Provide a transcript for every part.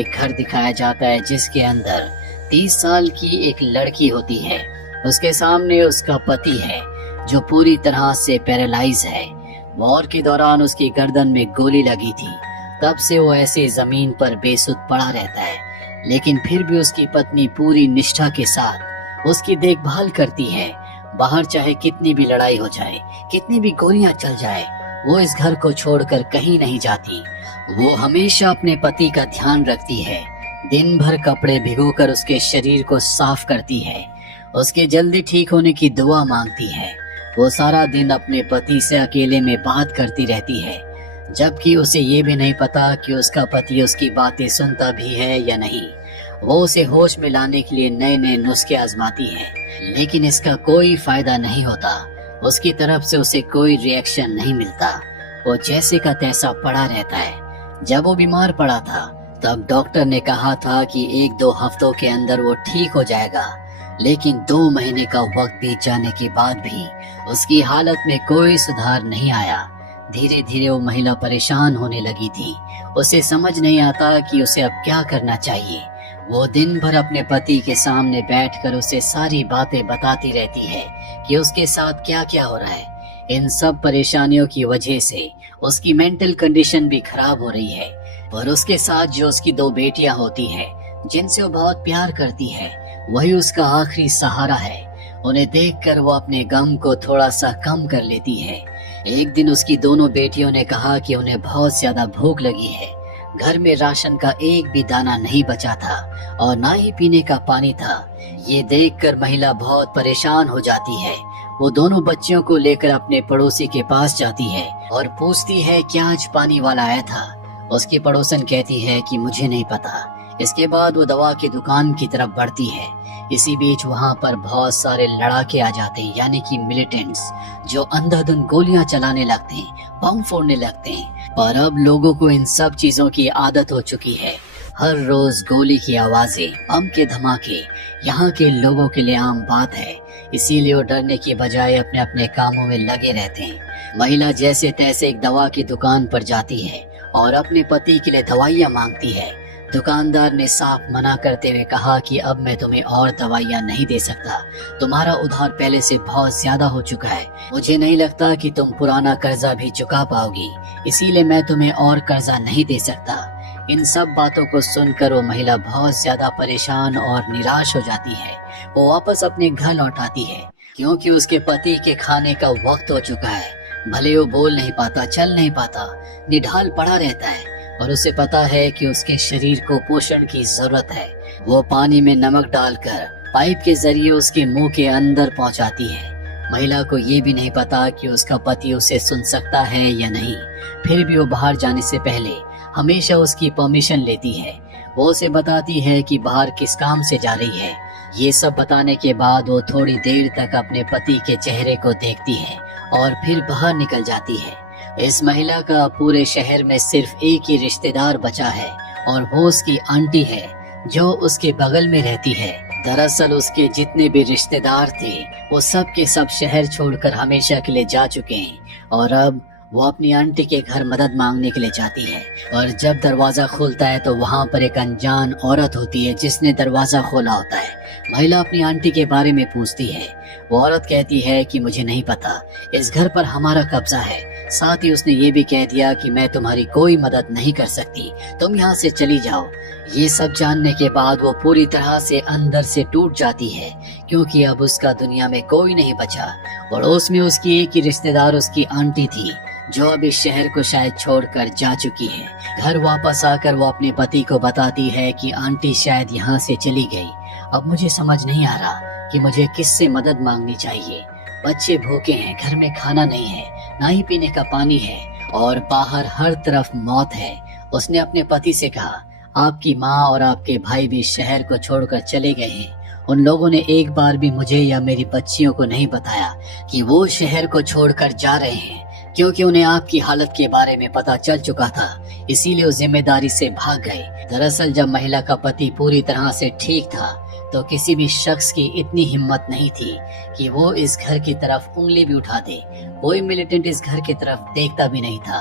एक घर दिखाया जाता है जिसके अंदर 30 साल की एक लड़की होती है। उसके सामने उसका पति है जो पूरी तरह से पैरालाइज है। वॉर के दौरान उसकी गर्दन में गोली लगी थी। तब से वो ऐसे जमीन पर बेसुध पड़ा रहता है, लेकिन फिर भी उसकी पत्नी पूरी निष्ठा के साथ उसकी देखभाल करती है। बाहर चाहे कितनी भी लड़ाई हो जाए, कितनी भी गोलियां चल जाए, वो इस घर को छोड़कर कहीं नहीं जाती। वो हमेशा अपने पति का ध्यान रखती है। दिन भर कपड़े भिगोकर उसके शरीर को साफ करती है, उसके जल्दी ठीक होने की दुआ मांगती है। वो सारा दिन अपने पति से अकेले में बात करती रहती है, जबकि उसे ये भी नहीं पता कि उसका पति उसकी बातें सुनता भी है या नहीं। वो उसे होश में लाने के लिए नए नए नुस्खे आजमाती है, लेकिन इसका कोई फायदा नहीं होता। उसकी तरफ से उसे कोई रिएक्शन नहीं मिलता। वो जैसे का तैसा पड़ा रहता है। जब वो बीमार पड़ा था तब डॉक्टर ने कहा था कि 1-2 हफ्तों के अंदर वो ठीक हो जाएगा, लेकिन 2 महीने का वक्त बीत जाने के बाद भी उसकी हालत में कोई सुधार नहीं आया। धीरे धीरे वो महिला परेशान होने लगी थी। उसे समझ नहीं आता कि उसे अब क्या करना चाहिए। वो दिन भर अपने पति के सामने बैठकर उसे सारी बातें बताती रहती है कि उसके साथ क्या क्या हो रहा है। इन सब परेशानियों की वजह से उसकी मेंटल कंडीशन भी खराब हो रही है। और उसके साथ जो उसकी 2 बेटियां होती है जिनसे वो बहुत प्यार करती है, वही उसका आखिरी सहारा है। उन्हें देखकर वो अपने गम को थोड़ा सा कम कर लेती है। एक दिन उसकी दोनों बेटियों ने कहा कि उन्हें बहुत ज्यादा भूख लगी है। घर में राशन का एक भी दाना नहीं बचा था और ना ही पीने का पानी था। ये देखकर महिला बहुत परेशान हो जाती है। वो दोनों बच्चियों को लेकर अपने पड़ोसी के पास जाती है और पूछती है क्या आज पानी वाला आया था। उसकी पड़ोसन कहती है कि मुझे नहीं पता। इसके बाद वो दवा की दुकान की तरफ बढ़ती है। इसी बीच वहाँ पर बहुत सारे लड़ाके आ जाते हैं, यानी कि मिलिटेंट्स, जो अंधाधुंध गोलियां चलाने लगते हैं, बम फोड़ने लगते हैं। पर अब लोगों को इन सब चीजों की आदत हो चुकी है। हर रोज गोली की आवाजें, बम के धमाके यहाँ के लोगों के लिए आम बात है। इसीलिए वो डरने की बजाय अपने अपने कामों में लगे रहते हैं। महिला जैसे तैसे एक दवा की दुकान पर जाती है और अपने पति के लिए दवाइयाँ मांगती है। दुकानदार ने साफ मना करते हुए कहा कि अब मैं तुम्हें और दवाइयाँ नहीं दे सकता। तुम्हारा उधार पहले से बहुत ज्यादा हो चुका है। मुझे नहीं लगता कि तुम पुराना कर्जा भी चुका पाओगी, इसीलिए मैं तुम्हें और कर्जा नहीं दे सकता। इन सब बातों को सुनकर वो महिला बहुत ज्यादा परेशान और निराश हो जाती है। वो वापस अपने घर लौट आती है, क्योंकि उसके पति के खाने का वक्त हो चुका है। भले वो बोल नहीं पाता, चल नहीं पाता, निढाल पड़ा रहता है और उसे पता है कि उसके शरीर को पोषण की जरूरत है। वो पानी में नमक डालकर पाइप के जरिए उसके मुंह के अंदर पहुंचाती है। महिला को ये भी नहीं पता कि उसका पति उसे सुन सकता है या नहीं। फिर भी वो बाहर जाने से पहले हमेशा उसकी परमिशन लेती है। वो उसे बताती है कि बाहर किस काम से जा रही है। ये सब बताने के बाद वो थोड़ी देर तक अपने पति के चेहरे को देखती है और फिर बाहर निकल जाती है। इस महिला का पूरे शहर में सिर्फ एक ही रिश्तेदार बचा है और वो उसकी आंटी है जो उसके बगल में रहती है। दरअसल उसके जितने भी रिश्तेदार थे वो सब के सब शहर छोड़कर हमेशा के लिए जा चुके हैं और अब वो अपनी आंटी के घर मदद मांगने के लिए जाती है। और जब दरवाजा खुलता है तो वहाँ पर एक अनजान औरत होती है जिसने दरवाजा खोला होता है। महिला अपनी आंटी के बारे में पूछती है। वो औरत कहती है कि मुझे नहीं पता, इस घर पर हमारा कब्जा है। साथ ही उसने ये भी कह दिया कि मैं तुम्हारी कोई मदद नहीं कर सकती, तुम यहाँ से चली जाओ। ये सब जानने के बाद वो पूरी तरह से अंदर से टूट जाती है, क्योंकि अब उसका दुनिया में कोई नहीं बचा। पड़ोस में उसकी एक ही रिश्तेदार उसकी आंटी थी, जो अब इस शहर को शायद छोड़कर जा चुकी है। घर वापस आकर वो अपने पति को बताती है कि आंटी शायद यहाँ से चली गई। अब मुझे समझ नहीं आ रहा कि मुझे किससे मदद मांगनी चाहिए। बच्चे भूखे हैं, घर में खाना नहीं है, ना ही पीने का पानी है और बाहर हर तरफ मौत है। उसने अपने पति से कहा, आपकी माँ और आपके भाई भी शहर को छोड़कर चले गए हैं। उन लोगों ने एक बार भी मुझे या मेरी बच्चियों को नहीं बताया कि वो शहर को छोड़कर जा रहे हैं, क्योंकि उन्हें आपकी हालत के बारे में पता चल चुका था। इसीलिए वो जिम्मेदारी से भाग गए। दरअसल जब महिला का पति पूरी तरह से ठीक था तो किसी भी शख्स की इतनी हिम्मत नहीं थी कि वो इस घर की तरफ उंगली भी उठा दे। कोई मिलिटेंट इस घर की तरफ देखता भी नहीं था।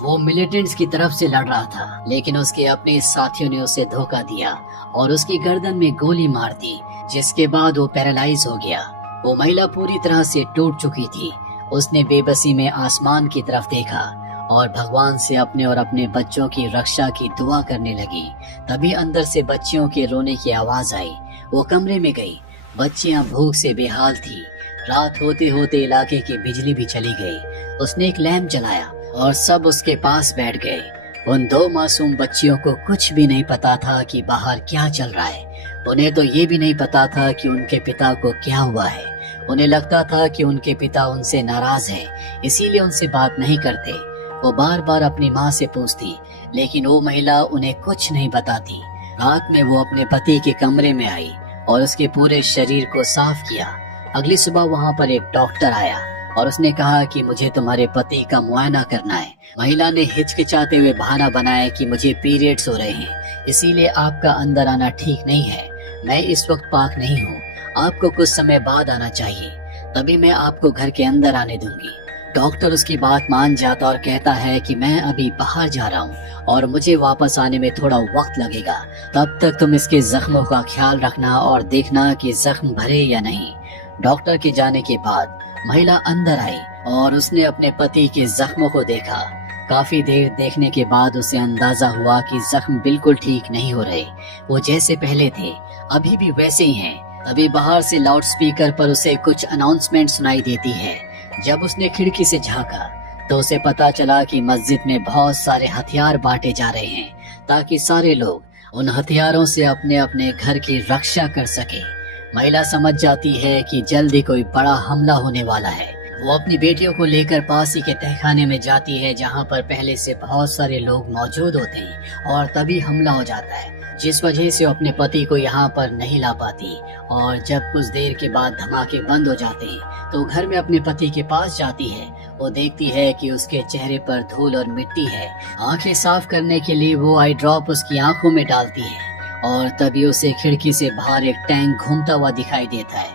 वो मिलिटेंट्स की तरफ से लड़ रहा था, लेकिन उसके अपने साथियों ने उसे धोखा दिया और उसकी गर्दन में गोली मार दी, जिसके बाद वो पैरालाइज हो गया। वो महिला पूरी तरह से टूट चुकी थी। उसने बेबसी में आसमान की तरफ देखा और भगवान से अपने और अपने बच्चों की रक्षा की दुआ करने लगी। तभी अंदर से बच्चियों के रोने की आवाज आई। वो कमरे में गई। बच्चियां भूख से बेहाल थी। रात होते होते इलाके की बिजली भी चली गई। उसने एक लैंप जलाया और सब उसके पास बैठ गए। उन दो मासूम बच्चियों को कुछ भी नहीं पता था कि बाहर क्या चल रहा है। उन्हें तो ये भी नहीं पता था कि उनके पिता को क्या हुआ है। उन्हें लगता था कि उनके पिता उनसे नाराज हैं, इसीलिए उनसे बात नहीं करते। वो बार बार अपनी माँ से पूछती, लेकिन वो महिला उन्हें कुछ नहीं बताती। रात में वो अपने पति के कमरे में आई और उसके पूरे शरीर को साफ किया। अगली सुबह वहाँ पर एक डॉक्टर आया और उसने कहा कि मुझे तुम्हारे पति का मुआयना करना है। महिला ने हिचकिचाते हुए बहाना बनाया कि मुझे पीरियड्स हो रहे हैं, इसीलिए आपका अंदर आना ठीक नहीं है। मैं इस वक्त पाक नहीं हूँ, आपको कुछ समय बाद आना चाहिए, तभी मैं आपको घर के अंदर आने दूंगी। डॉक्टर उसकी बात मान जाता और कहता है कि मैं अभी बाहर जा रहा हूँ और मुझे वापस आने में थोड़ा वक्त लगेगा। तब तक तुम इसके जख्मों का ख्याल रखना और देखना कि जख्म भरे या नहीं। डॉक्टर के जाने के बाद महिला अंदर आई और उसने अपने पति के जख्मों को देखा। काफी देर देखने के बाद उसे अंदाजा हुआ कि जख्म बिल्कुल ठीक नहीं हो रहे। वो जैसे पहले थे अभी भी वैसे ही हैं। तभी बाहर से लाउड स्पीकर पर उसे कुछ अनाउंसमेंट सुनाई देती है। जब उसने खिड़की से झांका तो उसे पता चला कि मस्जिद में बहुत सारे हथियार बांटे जा रहे हैं ताकि सारे लोग उन हथियारों से अपने अपने घर की रक्षा कर सके। महिला समझ जाती है कि जल्दी कोई बड़ा हमला होने वाला है। वो अपनी बेटियों को लेकर पास ही के तहखाने में जाती है, जहाँ पर पहले से बहुत सारे लोग मौजूद होते हैं, और तभी हमला हो जाता है, जिस वजह से वो अपने पति को यहाँ पर नहीं ला पाती। और जब कुछ देर के बाद धमाके बंद हो जाते हैं तो घर में अपने पति के पास जाती है। वो देखती है कि उसके चेहरे पर धूल और मिट्टी है। आंखें साफ करने के लिए वो आई ड्रॉप उसकी आंखों में डालती है और तभी उसे खिड़की से बाहर एक टैंक घूमता हुआ दिखाई देता है,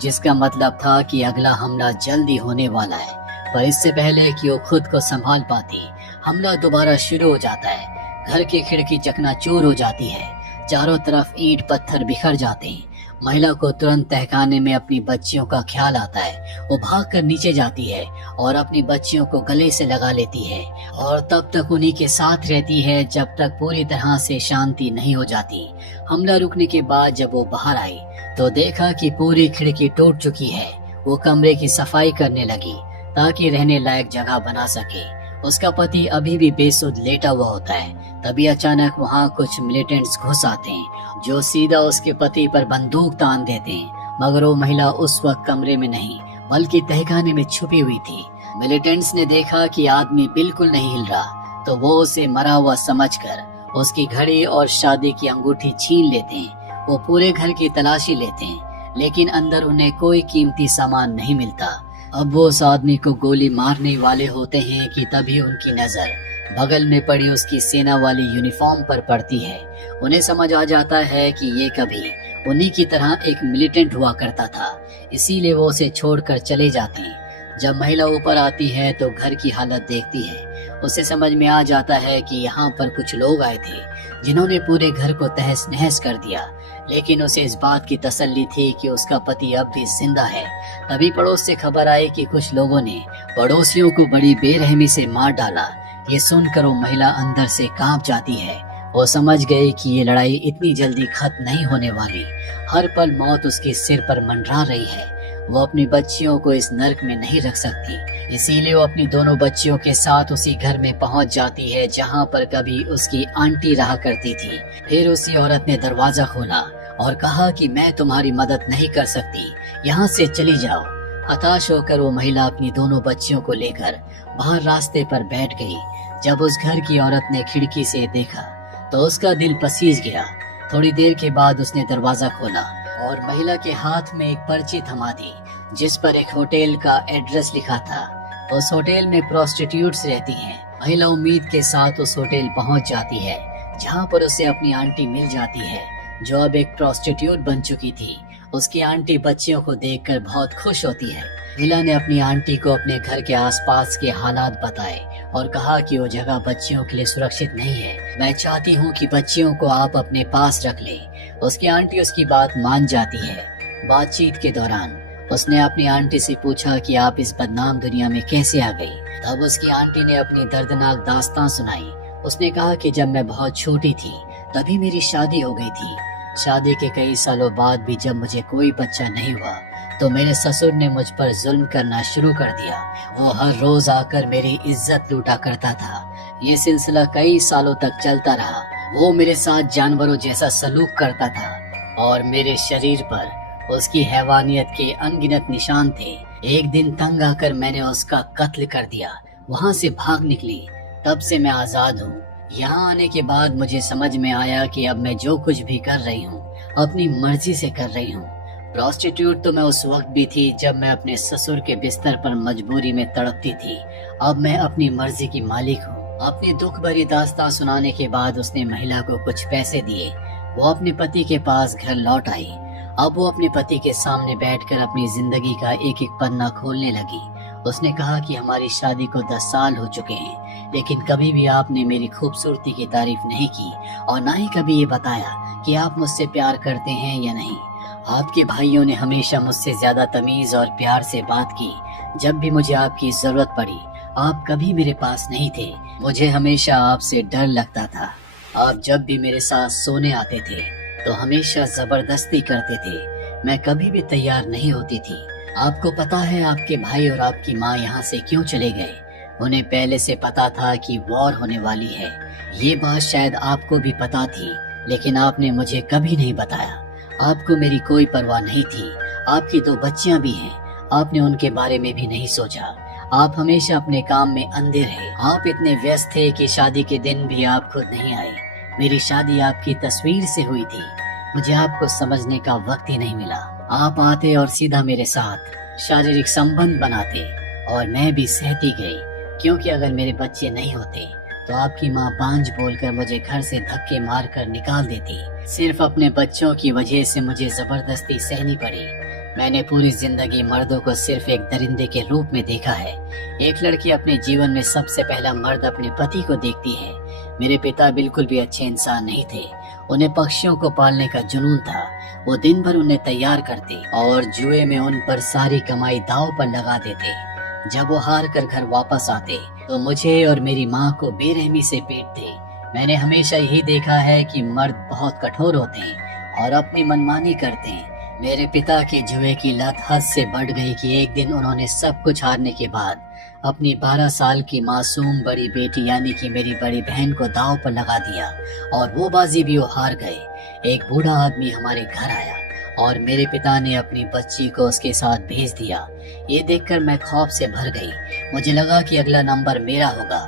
जिसका मतलब था कि अगला हमला जल्दी होने वाला है। पर इससे पहले कि वो खुद को संभाल पाती, हमला दोबारा शुरू हो जाता है। घर की खिड़की चकनाचूर हो जाती है। चारों तरफ ईंट पत्थर बिखर जाते हैं। महिला को तुरंत तहखाने में अपनी बच्चियों का ख्याल आता है। वो भागकर नीचे जाती है और अपनी बच्चियों को गले से लगा लेती है और तब तक उन्हीं के साथ रहती है जब तक पूरी तरह से शांति नहीं हो जाती। हमला रुकने के बाद जब वो बाहर आई तो देखा कि पूरी खिड़की टूट चुकी है। वो कमरे की सफाई करने लगी ताकि रहने लायक जगह बना सके। उसका पति अभी भी बेसुध लेटा हुआ होता है। तभी अचानक वहाँ कुछ मिलिटेंट्स घुस आते हैं जो सीधा उसके पति पर बंदूक तान देते हैं, मगर वो महिला उस वक्त कमरे में नहीं बल्कि तहखाने में छुपी हुई थी। मिलिटेंट्स ने देखा कि आदमी बिल्कुल नहीं हिल रहा तो वो उसे मरा हुआ समझकर उसकी घड़ी और शादी की अंगूठी छीन लेते हैं। वो पूरे घर की तलाशी लेते हैं लेकिन अंदर उन्हें कोई कीमती सामान नहीं मिलता। अब वो उस आदमी को गोली मारने वाले होते हैं कि तभी उनकी नजर बगल में पड़ी उसकी सेना वाली यूनिफॉर्म पर पड़ती है। उन्हें समझ आ जाता है कि ये कभी उन्हीं की तरह एक मिलिटेंट हुआ करता था, इसीलिए वो उसे छोड़कर चले जाते हैं। जब महिला ऊपर आती है तो घर की हालत देखती है। उसे समझ में आ जाता है कि यहाँ पर कुछ लोग आए थे जिन्होंने पूरे घर को तहस नहस कर दिया, लेकिन उसे इस बात की तसल्ली थी कि उसका पति अब भी जिंदा है। तभी पड़ोस से खबर आई कि कुछ लोगों ने पड़ोसियों को बड़ी बेरहमी से मार डाला। ये सुनकर वो महिला अंदर से कांप जाती है। वो समझ गई कि ये लड़ाई इतनी जल्दी खत्म नहीं होने वाली। हर पल मौत उसके सिर पर मंडरा रही है। वो अपनी बच्चियों को इस नर्क में नहीं रख सकती, इसीलिए वो अपनी दोनों बच्चियों के साथ उसी घर में पहुंच जाती है जहां पर कभी उसकी आंटी रहा करती थी। फिर उसी औरत ने दरवाजा खोला और कहा कि मैं तुम्हारी मदद नहीं कर सकती, यहाँ से चली जाओ। हताश होकर वो महिला अपनी दोनों बच्चियों को लेकर बाहर रास्ते पर बैठ गई। जब उस घर की औरत ने खिड़की से देखा तो उसका दिल पसीज गया। थोड़ी देर के बाद उसने दरवाजा खोला और महिला के हाथ में एक पर्ची थमा दी जिस पर एक होटल का एड्रेस लिखा था। उस होटल में प्रोस्टिट्यूट्स रहती हैं। महिला उम्मीद के साथ उस होटल पहुंच जाती है जहां पर उसे अपनी आंटी मिल जाती है जो अब एक प्रोस्टिट्यूट बन चुकी थी उसकी आंटी बच्चियों को देखकर बहुत खुश होती है। महिला ने अपनी आंटी को अपने घर के आसपास के हालात बताए और कहा कि वो जगह बच्चियों के लिए सुरक्षित नहीं है। मैं चाहती हूँ कि बच्चियों को आप अपने पास रख लें। उसकी आंटी उसकी बात मान जाती है। बातचीत के दौरान उसने अपनी आंटी से पूछा कि आप इस बदनाम दुनिया में कैसे आ गई। तब उसकी आंटी ने अपनी दर्दनाक दास्तान सुनाई। उसने कहा कि जब मैं बहुत छोटी थी तभी मेरी शादी हो गई थी। शादी के कई सालों बाद भी जब मुझे कोई बच्चा नहीं हुआ तो मेरे ससुर ने मुझ पर जुल्म करना शुरू कर दिया। वो हर रोज आकर मेरी इज्जत लूटा करता था। ये सिलसिला कई सालों तक चलता रहा। वो मेरे साथ जानवरों जैसा सलूक करता था और मेरे शरीर पर उसकी हैवानियत के अनगिनत निशान थे। एक दिन तंग आकर मैंने उसका कत्ल कर दिया। वहाँ से भाग निकली। तब से मैं आजाद हूँ। यहाँ आने के बाद मुझे समझ में आया कि अब मैं जो कुछ भी कर रही हूँ अपनी मर्जी से कर रही हूँ। प्रोस्टिट्यूट तो मैं उस वक्त भी थी जब मैं अपने ससुर के बिस्तर पर मजबूरी में तड़पती थी। अब मैं अपनी मर्जी की मालिक हूँ। अपनी दुख भरी दास्तां सुनाने के बाद उसने महिला को कुछ पैसे दिए। वो अपने पति के पास घर लौट आई। अब वो अपने पति के सामने बैठकर अपनी जिंदगी का एक एक पन्ना खोलने लगी। उसने कहा कि हमारी शादी को 10 साल हो चुके हैं, लेकिन कभी भी आपने मेरी खूबसूरती की तारीफ नहीं की और ना ही कभी ये बताया कि आप मुझसे प्यार करते हैं या नहीं। आपके भाइयों ने हमेशा मुझसे ज्यादा तमीज और प्यार से बात की। जब भी मुझे आपकी जरूरत पड़ी आप कभी मेरे पास नहीं थे। मुझे हमेशा आपसे डर लगता था। आप जब भी मेरे साथ सोने आते थे तो हमेशा जबरदस्ती करते थे। मैं कभी भी तैयार नहीं होती थी। आपको पता है आपके भाई और आपकी माँ यहाँ से क्यों चले गए? उन्हें पहले से पता था कि वॉर होने वाली है। ये बात शायद आपको भी पता थी, लेकिन आपने मुझे कभी नहीं बताया। आपको मेरी कोई परवाह नहीं थी। आपकी 2 बच्चियां भी हैं। आपने उनके बारे में भी नहीं सोचा। आप हमेशा अपने काम में अंधे रहे। आप इतने व्यस्त थे कि शादी के दिन भी आप खुद नहीं आए। मेरी शादी आपकी तस्वीर से हुई थी। मुझे आपको समझने का वक्त ही नहीं मिला। आप आते और सीधा मेरे साथ शारीरिक संबंध बनाते और मैं भी सहती गई, क्योंकि अगर मेरे बच्चे नहीं होते तो आपकी माँ बांझ बोलकर मुझे घर से धक्के मारकर निकाल देती। सिर्फ अपने बच्चों की वजह से मुझे जबरदस्ती सहनी पड़ी। मैंने पूरी जिंदगी मर्दों को सिर्फ एक दरिंदे के रूप में देखा है। एक लड़की अपने जीवन में सबसे पहला मर्द अपने पति को देखती है। मेरे पिता बिल्कुल भी अच्छे इंसान नहीं थे। उन्हें पक्षियों को पालने का जुनून था। वो दिन भर उन्हें तैयार करते और जुए में उन पर सारी कमाई दांव पर लगा देते। जब वो हार कर घर वापस आते तो मुझे और मेरी माँ को बेरहमी से पीटते। मैंने हमेशा यही देखा है कि मर्द बहुत कठोर होते हैं और अपनी मनमानी करते हैं। मेरे पिता की जुए की लत हद से बढ़ गई कि एक दिन उन्होंने सब कुछ हारने के बाद अपनी 12 साल की मासूम बड़ी बेटी यानी कि मेरी बड़ी बहन को दांव पर लगा दिया और वो बाजी भी वो हार गए। एक बूढ़ा आदमी हमारे घर आया और मेरे पिता ने अपनी बच्ची को उसके साथ भेज दिया। ये देखकर मैं खौफ से भर गई। मुझे लगा कि अगला नंबर मेरा होगा।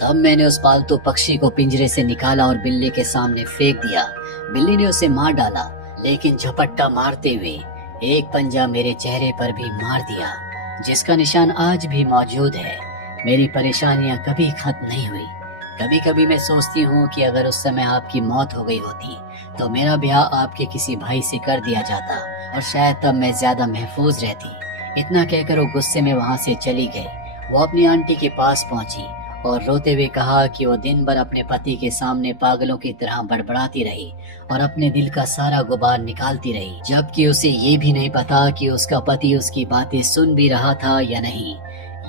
तब मैंने उस पालतू पक्षी को पिंजरे से निकाला और बिल्ली के सामने फेंक दिया। बिल्ली ने उसे मार डाला, लेकिन झपट्टा मारते हुए एक पंजा मेरे चेहरे पर भी मार दिया, जिसका निशान आज भी मौजूद है। मेरी परेशानियां कभी खत्म नहीं हुई। कभी कभी मैं सोचती हूँ कि अगर उस समय आपकी मौत हो गई होती तो मेरा ब्याह आपके किसी भाई से कर दिया जाता और शायद तब मैं ज्यादा महफूज रहती। इतना कहकर वो गुस्से में वहाँ से चली गई। वो अपनी आंटी के पास पहुंची और रोते हुए कहा कि वो दिन भर अपने पति के सामने पागलों की तरह बड़बड़ाती रही और अपने दिल का सारा गुबार निकालती रही, जबकि उसे ये भी नहीं पता कि उसका पति उसकी बातें सुन भी रहा था या नहीं।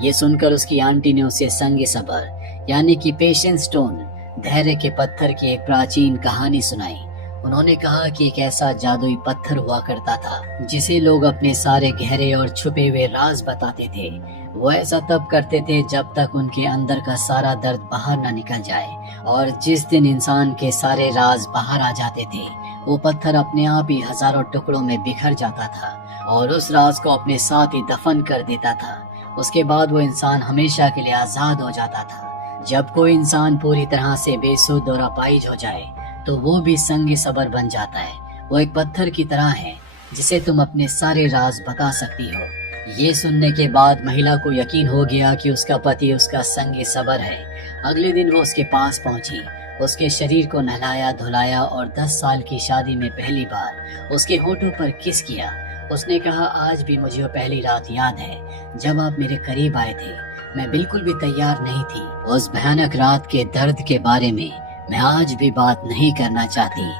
ये सुनकर उसकी आंटी ने उसे संग सबर यानी कि पेशेंस स्टोन, धैर्य के पत्थर की एक प्राचीन कहानी सुनाई। उन्होंने कहा कि एक ऐसा जादुई पत्थर हुआ करता था जिसे लोग अपने सारे गहरे और छुपे हुए राज बताते थे। वो ऐसा तब करते थे जब तक उनके अंदर का सारा दर्द बाहर न निकल जाए, और जिस दिन इंसान के सारे राज बाहर आ जाते थे वो पत्थर अपने आप ही हजारों टुकड़ों में बिखर जाता था और उस राज को अपने साथ ही दफन कर देता था। उसके बाद वो इंसान हमेशा के लिए आजाद हो जाता था। जब कोई इंसान पूरी तरह से बेसुध और अपाहिज हो जाए तो वो भी संग सबर बन जाता है। वो एक पत्थर की तरह है जिसे तुम अपने सारे राज बता सकती हो। ये सुनने के बाद महिला को यकीन हो गया कि उसका पति उसका संग सबर है। अगले दिन वो उसके पास पहुंची। उसके शरीर को नहलाया धुलाया और 10 साल की शादी में पहली बार उसके होठों पर किस किया। उसने कहा, आज भी मुझे वो पहली रात याद है जब आप मेरे करीब आए थे। मैं बिल्कुल भी तैयार नहीं थी। उस भयानक रात के दर्द के बारे में मैं आज भी बात नहीं करना चाहती,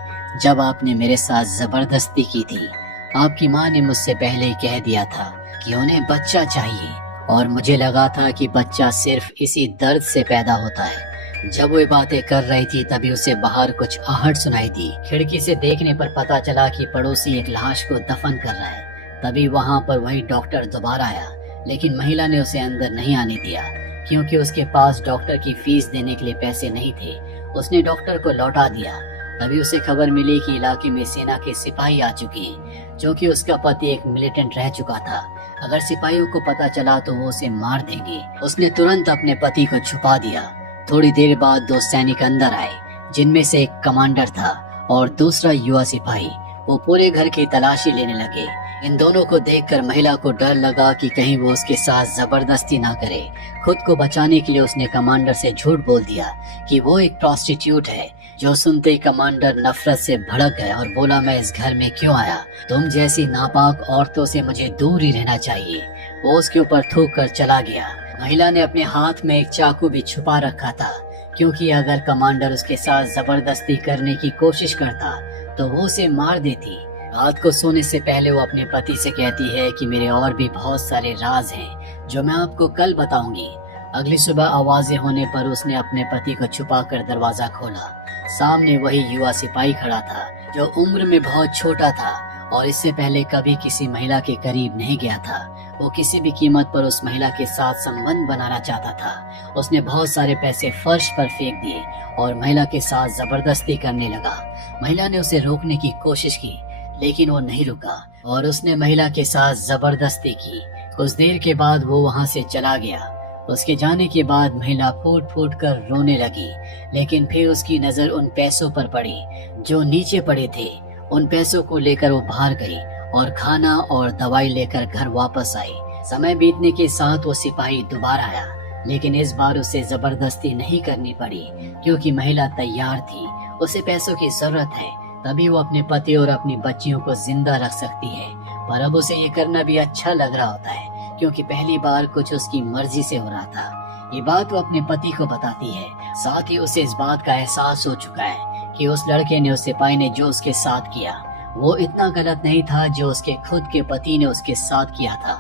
जब आपने मेरे साथ जबरदस्ती की थी। आपकी माँ ने मुझसे पहले ही कह दिया था कि उन्हें बच्चा चाहिए, और मुझे लगा था कि बच्चा सिर्फ इसी दर्द से पैदा होता है। जब वो ये बातें कर रही थी तभी उसे बाहर कुछ आहट सुनाई दी। खिड़की से देखने पर पता चला कि पड़ोसी एक लाश को दफन कर रहा है। तभी वहाँ पर वही डॉक्टर दोबारा आया, लेकिन महिला ने उसे अंदर नहीं आने दिया क्योंकि उसके पास डॉक्टर की फीस देने के लिए पैसे नहीं थे। उसने डॉक्टर को लौटा दिया। तभी उसे खबर मिली कि इलाके में सेना के सिपाही आ चुके हैं, जो कि उसका पति एक मिलिटेंट रह चुका था। अगर सिपाहियों को पता चला तो वो उसे मार देंगे। उसने तुरंत अपने पति को छुपा दिया। थोड़ी देर बाद 2 सैनिक अंदर आए, जिनमें से एक कमांडर था और दूसरा युवा सिपाही। वो पूरे घर की तलाशी लेने लगे। इन दोनों को देखकर महिला को डर लगा कि कहीं वो उसके साथ जबरदस्ती ना करे। खुद को बचाने के लिए उसने कमांडर से झूठ बोल दिया कि वो एक प्रोस्टिट्यूट है। जो सुनते ही कमांडर नफरत से भड़क गया और बोला, मैं इस घर में क्यों आया? तुम जैसी नापाक औरतों से मुझे दूर ही रहना चाहिए। वो उसके ऊपर थूक कर चला गया। महिला ने अपने हाथ में एक चाकू भी छुपा रखा था, क्योंकि अगर कमांडर उसके साथ जबरदस्ती करने की कोशिश करता तो वो उसे मार देती। रात को सोने से पहले वो अपने पति से कहती है कि मेरे और भी बहुत सारे राज हैं जो मैं आपको कल बताऊंगी। अगली सुबह आवाजें होने पर उसने अपने पति को छुपाकर दरवाजा खोला। सामने वही युवा सिपाही खड़ा था, जो उम्र में बहुत छोटा था और इससे पहले कभी किसी महिला के करीब नहीं गया था। वो किसी भी कीमत पर उस महिला के साथ संबंध बनाना चाहता था। उसने बहुत सारे पैसे फर्श पर फेंक दिए और महिला के साथ जबरदस्ती करने लगा। महिला ने उसे रोकने की कोशिश की, लेकिन वो नहीं रुका और उसने महिला के साथ जबरदस्ती की। कुछ देर के बाद वो वहाँ से चला गया। उसके जाने के बाद महिला फूट फूट कर रोने लगी, लेकिन फिर उसकी नजर उन पैसों पर पड़ी जो नीचे पड़े थे। उन पैसों को लेकर वो बाहर गई और खाना और दवाई लेकर घर वापस आई। समय बीतने के साथ वो सिपाही दोबारा आया, लेकिन इस बार उसे जबरदस्ती नहीं करनी पड़ी क्योंकि महिला तैयार थी। उसे पैसों की जरूरत है, तभी वो अपने पति और अपनी बच्चियों को जिंदा रख सकती है। पर अब उसे ये करना भी अच्छा लग रहा होता है क्योंकि पहली बार कुछ उसकी मर्जी से हो रहा था। ये बात वो अपने पति को बताती है। साथ ही उसे इस बात का एहसास हो चुका है कि उस लड़के ने, उस सिपाही ने जो उसके साथ किया वो इतना गलत नहीं था जो उसके खुद के पति ने उसके साथ किया था।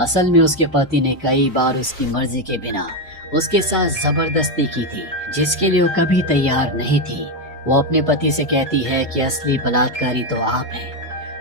असल में उसके पति ने कई बार उसकी मर्जी के बिना उसके साथ जबरदस्ती की थी, जिसके लिए वो कभी तैयार नहीं थी। वो अपने पति से कहती है कि असली बलात्कारी तो आप हैं।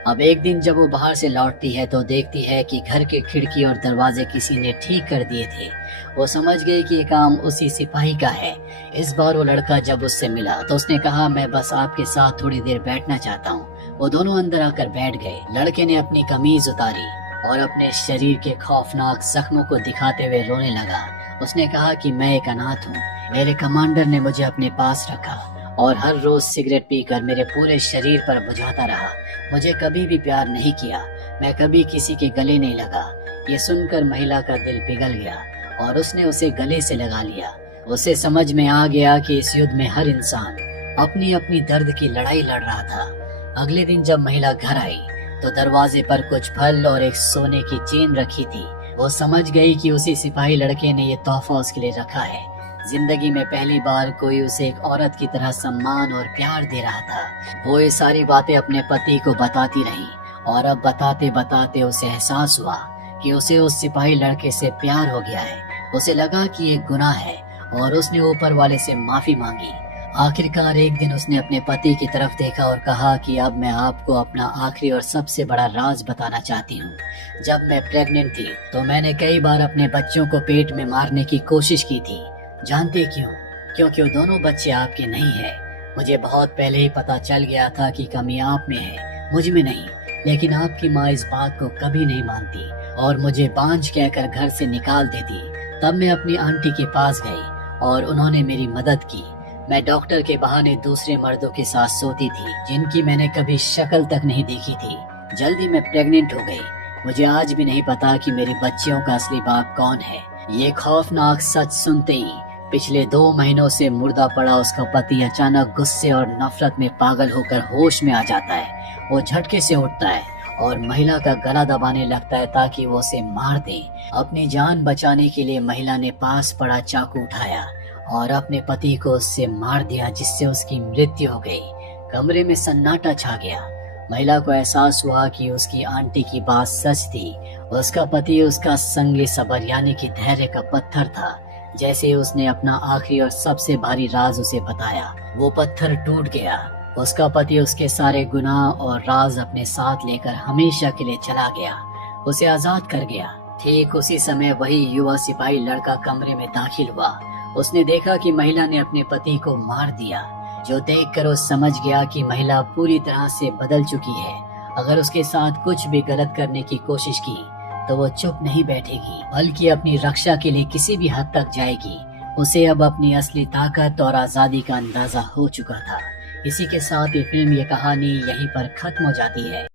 अब एक दिन जब वो बाहर से लौटती है तो देखती है कि घर के खिड़की और दरवाजे किसी ने ठीक कर दिए थे। वो समझ गई कि ये काम उसी सिपाही का है। इस बार वो लड़का जब उससे मिला तो उसने कहा, मैं बस आपके साथ थोड़ी देर बैठना चाहता हूँ। वो दोनों अंदर आकर बैठ गए। लड़के ने अपनी कमीज उतारी और अपने शरीर के खौफनाक जख्मों को दिखाते हुए रोने लगा। उसने कहा कि मैं एक अनाथ हूँ। मेरे कमांडर ने मुझे अपने पास रखा और हर रोज सिगरेट पीकर मेरे पूरे शरीर पर बुझाता रहा। मुझे कभी भी प्यार नहीं किया। मैं कभी किसी के गले नहीं लगा। ये सुनकर महिला का दिल पिघल गया और उसने उसे गले से लगा लिया। उसे समझ में आ गया कि इस युद्ध में हर इंसान अपनी अपनी दर्द की लड़ाई लड़ रहा था। अगले दिन जब महिला घर आई तो दरवाजे पर कुछ फल और एक सोने की चेन रखी थी। वो समझ गई कि उसी सिपाही लड़के ने ये तोहफा उसके लिए रखा है। जिंदगी में पहली बार कोई उसे एक औरत की तरह सम्मान और प्यार दे रहा था। वो ये सारी बातें अपने पति को बताती रही और अब बताते बताते उसे एहसास हुआ कि उसे उस सिपाही लड़के से प्यार हो गया है। उसे लगा कि ये गुनाह है और उसने ऊपर वाले से माफी मांगी। आखिरकार एक दिन उसने अपने पति की तरफ देखा और कहा कि अब मैं आपको अपना आखिरी और सबसे बड़ा राज बताना चाहती हूँ। जब मैं प्रेग्नेंट थी तो मैंने कई बार अपने बच्चों को पेट में मारने की कोशिश की थी। जानते क्यों? क्योंकि वो दोनों बच्चे आपके नहीं है। मुझे बहुत पहले ही पता चल गया था कि कमी आप में है, मुझ में नहीं। लेकिन आपकी माँ इस बात को कभी नहीं मानती और मुझे बांझ कहकर घर से निकाल देती। तब मैं अपनी आंटी के पास गई और उन्होंने मेरी मदद की। मैं डॉक्टर के बहाने दूसरे मर्दों के साथ सोती थी जिनकी मैंने कभी शक्ल तक नहीं देखी थी। जल्दी मैं प्रेग्नेंट हो गई। मुझे आज भी नहीं पता कि मेरी बच्चियों का असली बाप कौन है। ये खौफनाक सच सुनते ही पिछले 2 महीनों से मुर्दा पड़ा उसका पति अचानक गुस्से और नफरत में पागल होकर होश में आ जाता है। वो झटके से उठता है और महिला का गला दबाने लगता है ताकि वो उसे मार दे। अपनी जान बचाने के लिए महिला ने पास पड़ा चाकू उठाया और अपने पति को उससे मार दिया, जिससे उसकी मृत्यु हो गई। कमरे में सन्नाटा छा गया। महिला को एहसास हुआ कि उसकी आंटी की बात सच थी। उसका पति उसका संगी सबर यानी कि धैर्य का पत्थर था। जैसे ही उसने अपना आखिरी और सबसे भारी राज उसे बताया, वो पत्थर टूट गया। उसका पति उसके सारे गुनाह और राज अपने साथ लेकर हमेशा के लिए चला गया, उसे आजाद कर गया। ठीक उसी समय वही युवा सिपाही लड़का कमरे में दाखिल हुआ। उसने देखा कि महिला ने अपने पति को मार दिया, जो देखकर वो समझ गया कि महिला पूरी तरह से बदल चुकी है। अगर उसके साथ कुछ भी गलत करने की कोशिश की तो वो चुप नहीं बैठेगी, बल्कि अपनी रक्षा के लिए किसी भी हद तक जाएगी। उसे अब अपनी असली ताकत और आजादी का अंदाजा हो चुका था। इसी के साथ ये फिल्म, ये कहानी यहीं पर खत्म हो जाती है।